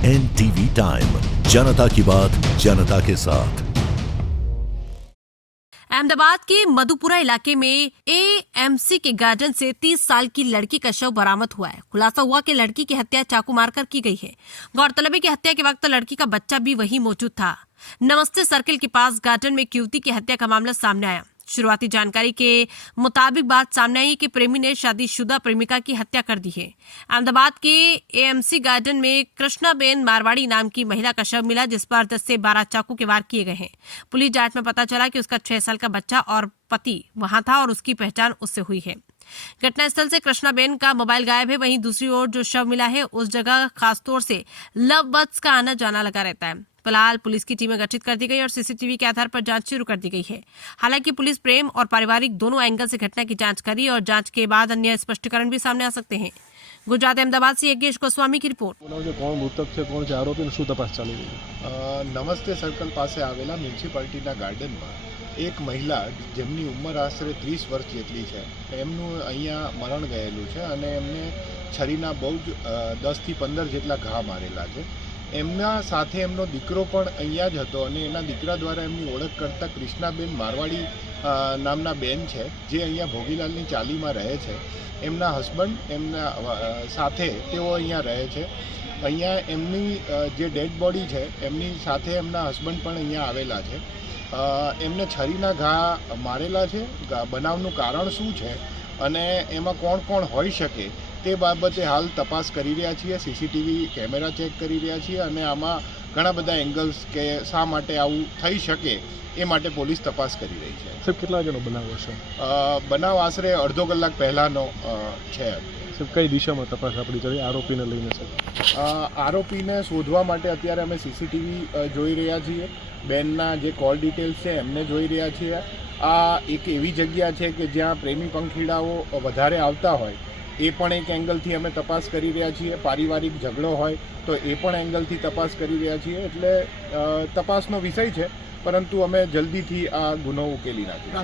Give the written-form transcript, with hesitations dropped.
NTV time, जनता की बात जनता के साथ। अहमदाबाद के मधुपुरा इलाके में AMC के गार्डन से 30 साल की लड़की का शव बरामद हुआ है। खुलासा हुआ कि लड़की की हत्या चाकू मारकर की गई है। गौरतलब है कि हत्या के वक्त लड़की का बच्चा भी वहीं मौजूद था। नमस्ते सर्किल के पास गार्डन में एक युवती की हत्या का मामला सामने आया। शुरुआती जानकारी के मुताबिक बात सामने आई कि प्रेमी ने शादीशुदा प्रेमिका की हत्या कर दी है। अहमदाबाद के AMC गार्डन में कृष्णाबेन मारवाड़ी नाम की महिला का शव मिला, जिस पर 10 से 12 चाकू के वार किए गए हैं। पुलिस जांच में पता चला कि उसका 6 साल का बच्चा और पति वहां था और उसकी पहचान उससे हुई है। घटनास्थल से कृष्णाबेन का मोबाइल गायब है। वहीं दूसरी ओर जो शव मिला है उस जगह खासतौर से लव बर्ड्स का आना जाना लगा रहता है। फिलहाल पुलिस की टीमें गठित कर दी गई और CCTV के आधार पर जांच शुरू कर दी गई है। हालांकि पुलिस प्रेम और पारिवारिक दोनों एंगल से घटना की जांच करी और जांच के बाद अन्य स्पष्टीकरण भी सामने आ सकते हैं। गुजरात अहमदाबाद से यज्ञेश गोस्वामी की रिपोर्ट। કોણ મૃતક છે, કોણ છે આરોપી, શું તપાસ ચાલી રહી છે? નમસ્તે સર્કલ પાસે આવેલા મ્યુનિસિપાલિટીના ગાર્ડનમાં એક મહિલા જેમની ઉંમર આશરે 30 વર્ષ જેટલી છે, એમનું અહીંયા મરણ ગયેલું છે અને એમને છરીના બહુ જ 10 થી 15 જેટલા ઘા મારેલા છે। એમના સાથે એમનો દીકરો પણ અહીંયા જ હતો અને એના દીકરા દ્વારા એમની ઓળખ કરતા કૃષ્ણાબેન મારવાડી નામના બેન છે, જે અહીંયા ભોગીલાલની ચાલીમાં રહે છે। એમના હસબન્ડ એમના સાથે તેઓ અહીંયા રહે છે। અહીંયા એમની જે ડેડ બોડી છે એમની સાથે એમના હસબન્ડ પણ અહીંયા આવેલા છે। એમને છરીના ઘા મારેલા છે। બનાવનું કારણ શું છે અને એમાં કોણ કોણ હોઈ શકે તે બાબતે હાલ તપાસ કરી રહ્યા છીએ। CCTV કેમેરા ચેક કરી રહ્યા છીએ અને આમાં ઘણા બધા એંગલ્સ કે શા માટે આવું થઈ શકે એ માટે પોલીસ તપાસ કરી રહી છે। સાહેબ, કેટલા વાગ્યાનો બનાવ હશે? બનાવ આશરે અડધો કલાક પહેલાંનો છે। સાહેબ, કઈ દિશામાં તપાસ આપણી ચાલી આરોપીને લઈને? સાહેબ, આરોપીને શોધવા માટે અત્યારે અમે CCTV જોઈ રહ્યા છીએ। બેનના જે કોલ ડિટેલ્સ છે એમને જોઈ રહ્યા છીએ। આ એક એવી જગ્યા છે કે જ્યાં પ્રેમી પંખીડાઓ વધારે આવતા હોય, એ પણ એક એંગલથી અમે તપાસ કરી રહ્યા છીએ। પારિવારિક ઝઘડો હોય તો એ પણ એંગલથી તપાસ કરી રહ્યા છીએ। એટલે તપાસનો વિષય છે, પરંતુ અમે જલ્દીથી આ ગુનો ઉકેલી નાખીશું।